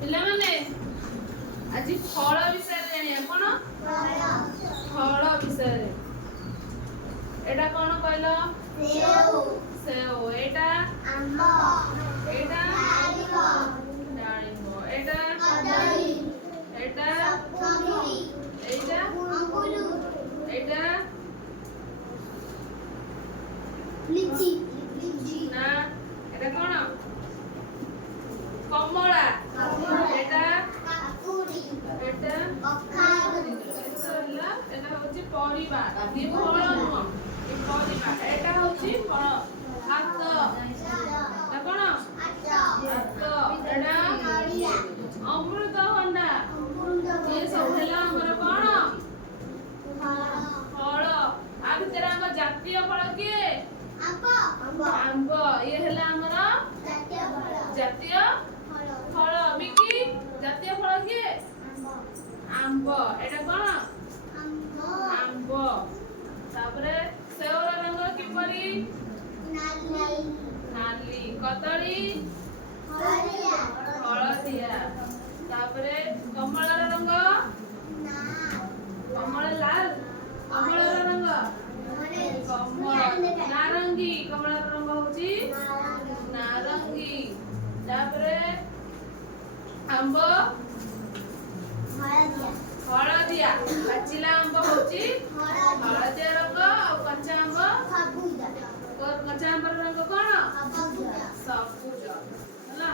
ପିଲାମାନେ ଆଜି ଫଳ ବିଷୟରେ ଜାଣିବା। କଣ ଫଳ ବିଷୟରେ? ଏଟା କଣ କହିଲ? ସେଉ। ସେଉ। ଏଟା ଆମ୍ବ। ଏଟା ଡାଳିମ୍ବ। ଡାଳିମ୍ବ। ଏଟା କଦଳୀ। ଏଟା ସପୁରୀ। ଏଇଟା ଅଙ୍ଗୁରୁ। ଏଇଟା ଲିଚି। ନା ଏଟା କଣ? କମଳା। ଏଟା କାକୁଡି। ଏଟା କଖାରୁ। ହେଲା ଏଟା ହଉଛି ପରିବା। ଇଏ ଫଳ ନୁହଁ, ଏ ପରିବା। ଏଟା ହଉଛି ଫଳ। ହାତ। ଏଟା କଣ? ହାତ। ଏଟା ଅମୃତଭଣ୍ଡା। ଇଏ ସବୁ ହେଲା ଆମର କଣ? ଫଳ। ଆ ଭିତରେ ଆମ ଜାତୀୟ ଫଳ କିଏ? ଆମ୍ବ। ଇଏ ହେଲା ଆମର ଜାତୀୟ ଫଳ। ମିକି ଜାତୀୟ ଫଳ କିଏ? ଆମ୍ବ। ଏଟା କଣ? ଆମ୍ବ। ତାପରେ ସେଓର ରଙ୍ଗ କିପରି? ନାଲି। କଦଳୀ ହଳଦିଆ। ତାପରେ କମଳାର ରଙ୍ଗ? କମଳା ଲାଲ। କମଳାର ରଙ୍ଗ ନାରଙ୍ଗୀ। କମଳାର ରଙ୍ଗ ହଉଛି ନାରଙ୍ଗୀ। ତାପରେ ଆମ୍ବ ହଳଦିଆ। ପାଚିଲା ଆମ୍ବ ହଉଛି ହଳଦିଆ ରଙ୍ଗ। ଆଉ କଞ୍ଚା ଆମ୍ବ? କଞ୍ଚା ଆମ୍ବର ରଙ୍ଗ କଣ? ସବୁଜ। ହେଲା।